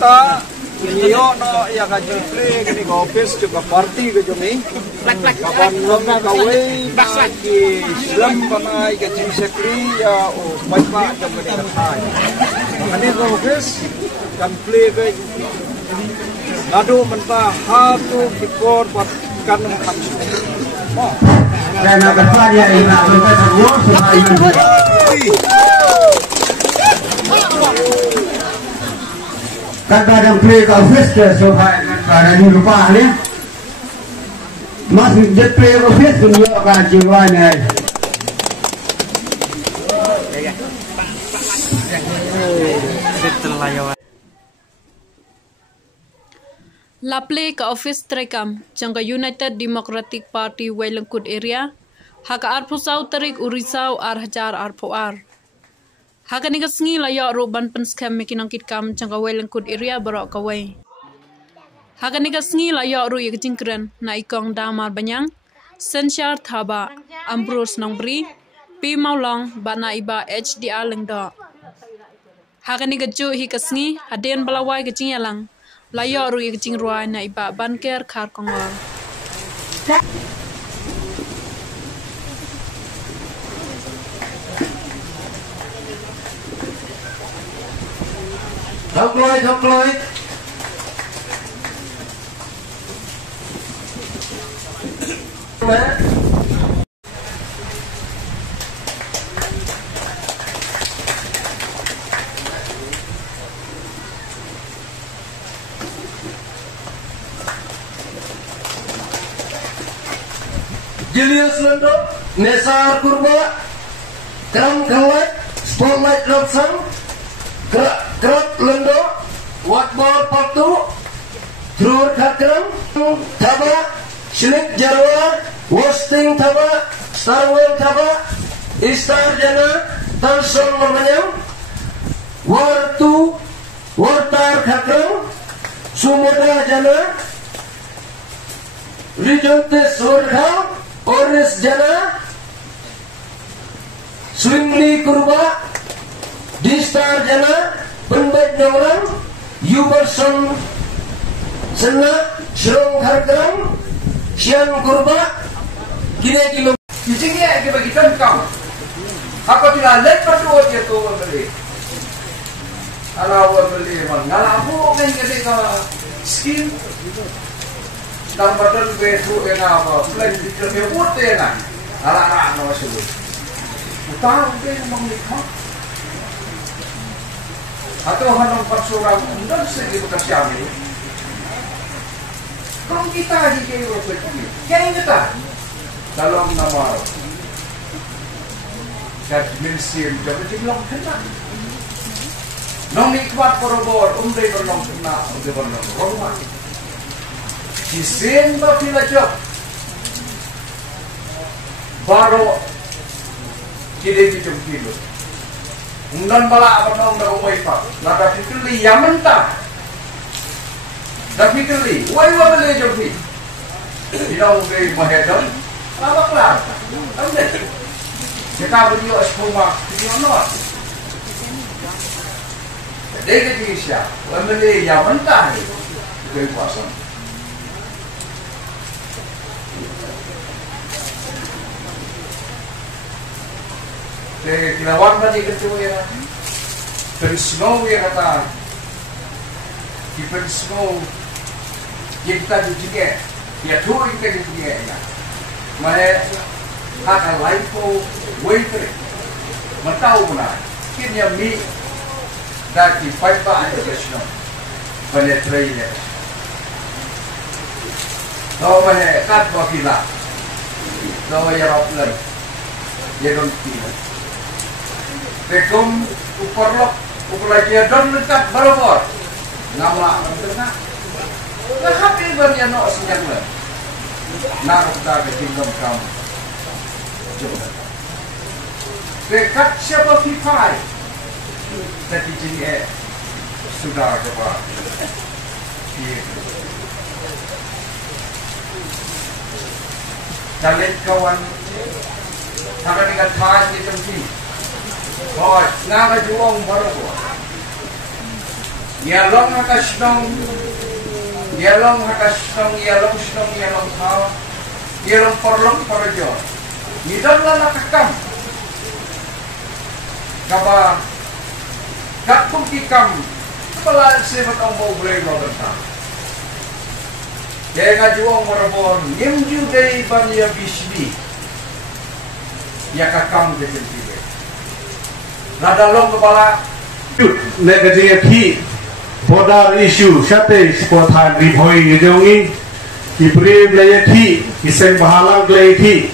menta iyo no ya kajipli kini office juga party ke jumi kapan long kawai bagi Islam panai ke sekri ya oh baik pak jam ini katai ini office kan play ke ngadu menta hatu kipor kan hamsu mo dan akan ya ini kita semua kan kadang play ke office ke sobat kadang ni lupa ni masih jet play ke office punya kan jiwanya Laple ka office trekam jangka United Democratic Party Wailengkut area haka arpusau tarik urisau arhajar arpoar haka niga sngi layo roban penskam mekinangkit kam jangka Wailengkut area barok kawai haka niga sngi layo ru yekjingkren na ikong damar banyang sensyar thaba ambrus nongbri pi maulong bana iba HDR lengdo haka niga ju hi kasngi haden balawai kejingalang layo ru yekjing ruai na iba banker khar kongor Thọc lôi Julius Lendo, Nesar Kurba, Kram Kawat, Spotlight Robson, Krat Lendo, Watbor Paktu, Trur Kakram, Taba, Shilik Jarwa, Wasting Taba, Starwell Taba, Istar Jana, Talson Mamanyam, Wartu, Wartar Kakram, Sumoda Jana, Rijote Surkham, Oris Jana, Swingli Kurba, Distar Jana, Penbaik Nomorang, Yuberson Sena, Shrong Hargram, Sian Kurba, Gine Kilo. Kisingnya kita bagikan kau. Aku tidak lihat pada dia tu beli. Kalau beli mana? Kalau aku kan ketika skin. Dan badan besu ena apa, selain dikira putih ena, anak-anak nama sebut. Utang dia memang nikmat. Atau hanong persurau dan segi bekas kami. Kalau kita di kiri begini, kayak kita dalam nama Gadminsim jadi belum kena. Nong nikmat korobor, umday belum kena, umday belum rumah. Kisin ba pilajak baro kide di kilo undan bala apa nong da umai pa na da fikirli yamanta da fikirli wai wa bele jogi ino ngai mahedon apa klar amde kita beliau asma beliau no dege di isya wa bele yamanta ni ke pasang kinawan ba di kanto ya pensno ya kata di pensno kita di jige ya tuh kita di jige ya mahe haka laipo waiter matau na kinya mi daki paipa education bane trainer no mahe kat bakila no ya raplan ya don kila Bekum uparlok upalakia don lekat barobor nama antena ngahapi banyak no senyang le narok ta ke kingdom come dekat siapa pipai tadi jadi sudah coba Dalit kawan sampai dengan pas di tempat. Oh, nama juang baru. Yalong hakasnong, yalong hakasnong, yalong snong, yalong hao, yalong porlong porojo. Nidon la nakakam. Kaba kakung kikam pala sebat ang mau boleh lo benta. Kaya ngajuang morabon nimju day banya bisbi. Ya kakam de jentibe. Nadalong kepala negatif ki podar isu syate spotan ribhoi ngejongi kibrim layaki kiseng bahalang layaki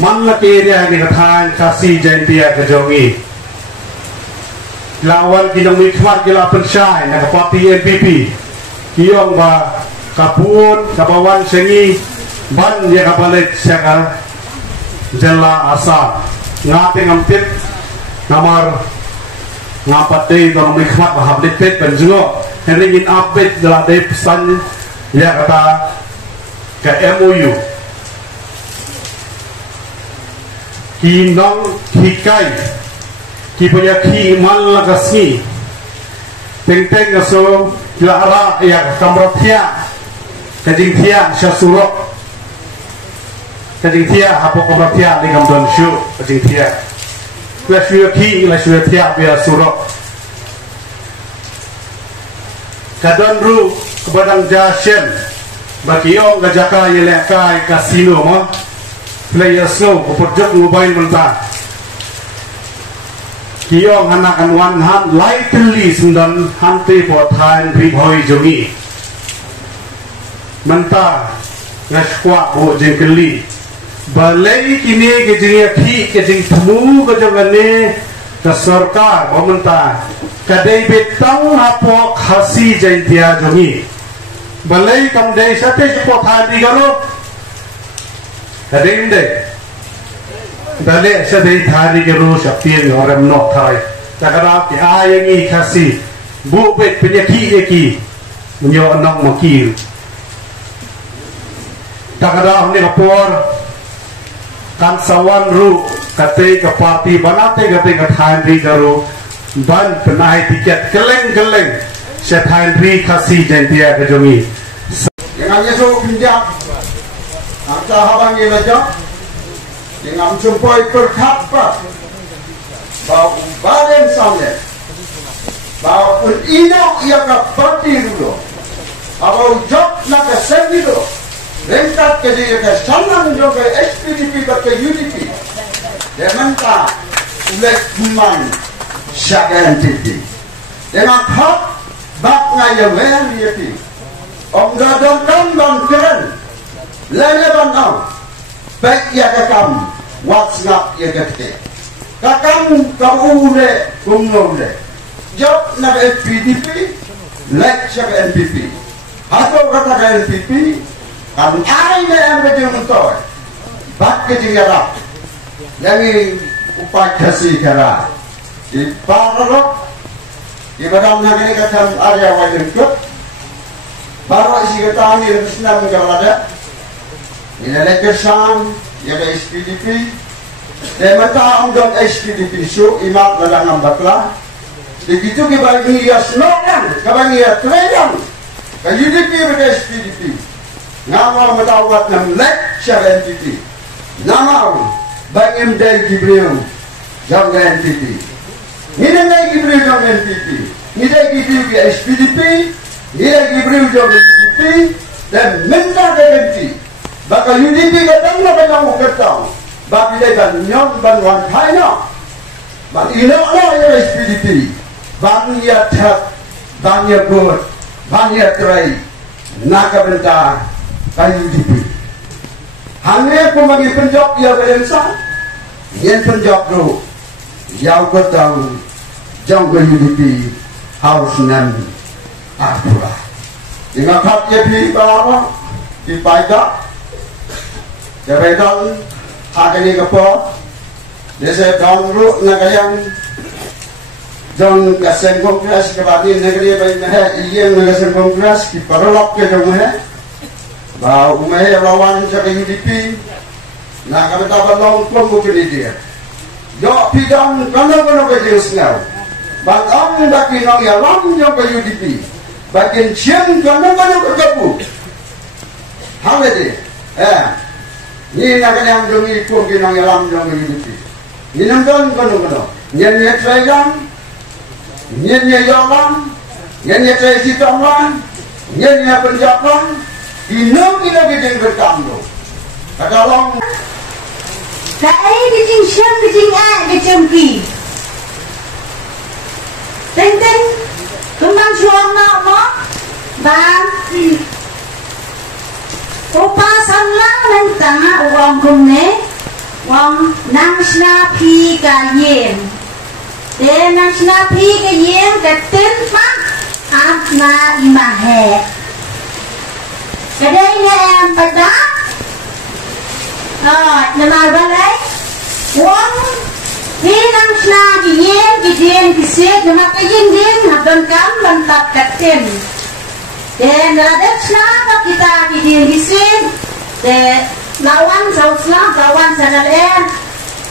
man la area ni kathan kasi jantia kejongi lawan kinong mikmat gila pensyai na parti NPP kiyong ba kapun kabawan sengi ban ya kapalit siya jela asa ngating amtit namar ngapatay doon mikmat mahablitit penjugo henringin update dalam day pesan ya kata ke MOU kinong hikai ki punya ki mal lagasni teng-teng ngaso lara ya kamratia kajing tia syasurok kajing tia hapo kamratia lingam don syu kajing tia la syua ki la syua tia biar surok kadon ru kebadang jasyen bagi yong gajaka yelekai kasino mo player slow kupurjok mobile mentah kiyong anak anwan han lightly sundan hanti potan ribhoi jongi mentah ngaskwa bo jengkeli balai kini ke jeng ki ke jeng temu ke jengane ke sarkar bo mentah kadai betang apo khasi jantia jongi balai kam dei sate potan digaro kadai inde dale sadai thari ke ru shakti orang nok thai takara ki ayangi khasi bu bet penyaki eki menyo anong makir takara hone kapor kan sawan ru kate ke parti banate kate ke thandri garu ban penai tiket keleng-keleng se thandri khasi jantia ke jongi yang yeso pinjam angka habang ilajo dengan jumpai berkata bahwa badan samne bahwa ino ia ka parti dulu bahwa job nak sendi dulu lengkap ke dia ke sana menjoga SPDP ke UDP demanta ulek man syakan titi dengan hak bak ngaya wer yeti om gadon dan keren leleban au baik ya kakam WhatsApp ya kakek kakam kaule kumule job na SPDP like siya NPP atau kata ka NPP kan ay na ang betul untuk bak kejengara yang upay kasi kara di parok di badang nagini katam area wajan klub baru isi kata ni resna mengalada Inalegasan yang SPDP dan mata undang SPDP so imak lalang bakla begitu ke bagi ya snokan ke bagi ya treyan ke UDP ke SPDP nama metawat nam lek syar NPP nama bagi mdai Gibril jam NPP nidai Gibril jam NPP nidai Gibril ke SPDP nidai Gibril jam UDP dan minta ke NPP baka UDP katang na kanyang ukatang baki day ban nyon ban wan kaya ban ino na yung SPDP ban ya tak ban ya good ban ya try nakabenta kay UDP hanya pemagi penjok ya belensa yan penjok ro yaw katang jang ke UDP house nan apura ingat hati pi balawa di paida Jabatan agani kapo, desa dangru nagayang jong kaseng kongres kebadi negeri bayi meh iyeng nagasen kongres ki parolok ke jong meh, bah umeh lawan jaga UDP, nak kami tahu long pun mungkin dia. Jo pidang kalau ke jeng senau, bang ông bagi nong ya lam yang ke UDP bagian siang kono berkepu hal ini ni nak yang demi pun kinong ya lam yang ke UDP ni nonton kono nyen Trailam nyen Yolam nyen Sitomlan nyen Penjapan inong gideng berkamdo kata long Tại cái siang cái ai cái ki Tinh tinh Kembang suang nó Bang Upa sanlang nang tanga uang kumne Wang nang snapi ka yen De nang snapi ka yen Ka tin mak Ap na imahe Kadai na em pada Nama balai Wang Hinang sna diyen gidien kisik nama kayin din habang kam lantap katin. Dan ladat sna kita gidien kisik de lawan sausla lawan sanalen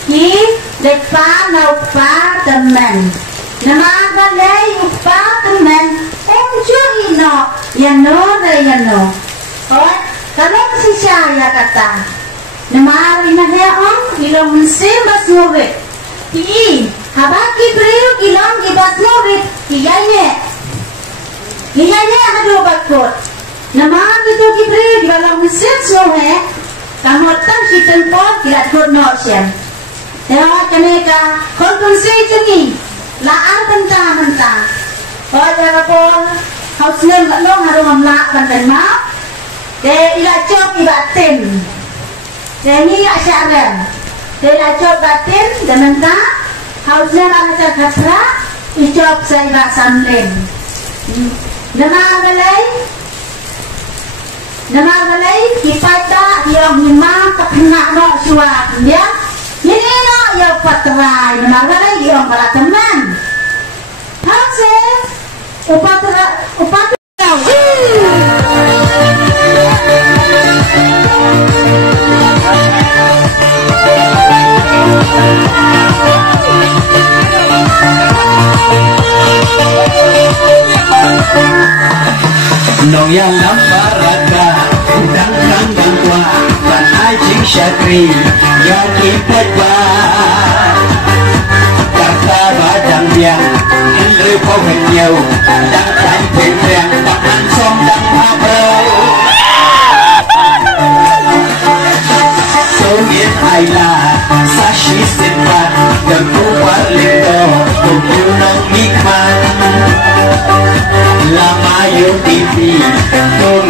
ki dekpa na upa temen. Nama balai upa temen onjuri no yano na yano. Oh kalau si saya kata nama rinahnya ilong musim basmure. Ti, habaki priu kilong ibas norit, kiyanya hadu bakot. Naman itu kipriu di dalam mesin sohe, kamotan si tempot kilat kot norsem. Dewa kaneka konvensi cengi, laan mentah. Pada rapor hausnya long harum la banten ma, de ilacok ibatin, de ni asyaren. Dia coba batin dan mentah hausnya macam kasra icop saya basan lem nama balai kita yang lima terkena no suat dia ini no yang patrai nama balai yang para teman hasil upat Nong yang nampak raka Udang kandang tua Ban ajing syakri Yakin petbar Kata badang biang Henry powen nyau Dang kain penriang Tangan som dang habrau Songit aila Sashi simpan Gempuar lindo Kumyunong mikman Lama yung TV Kung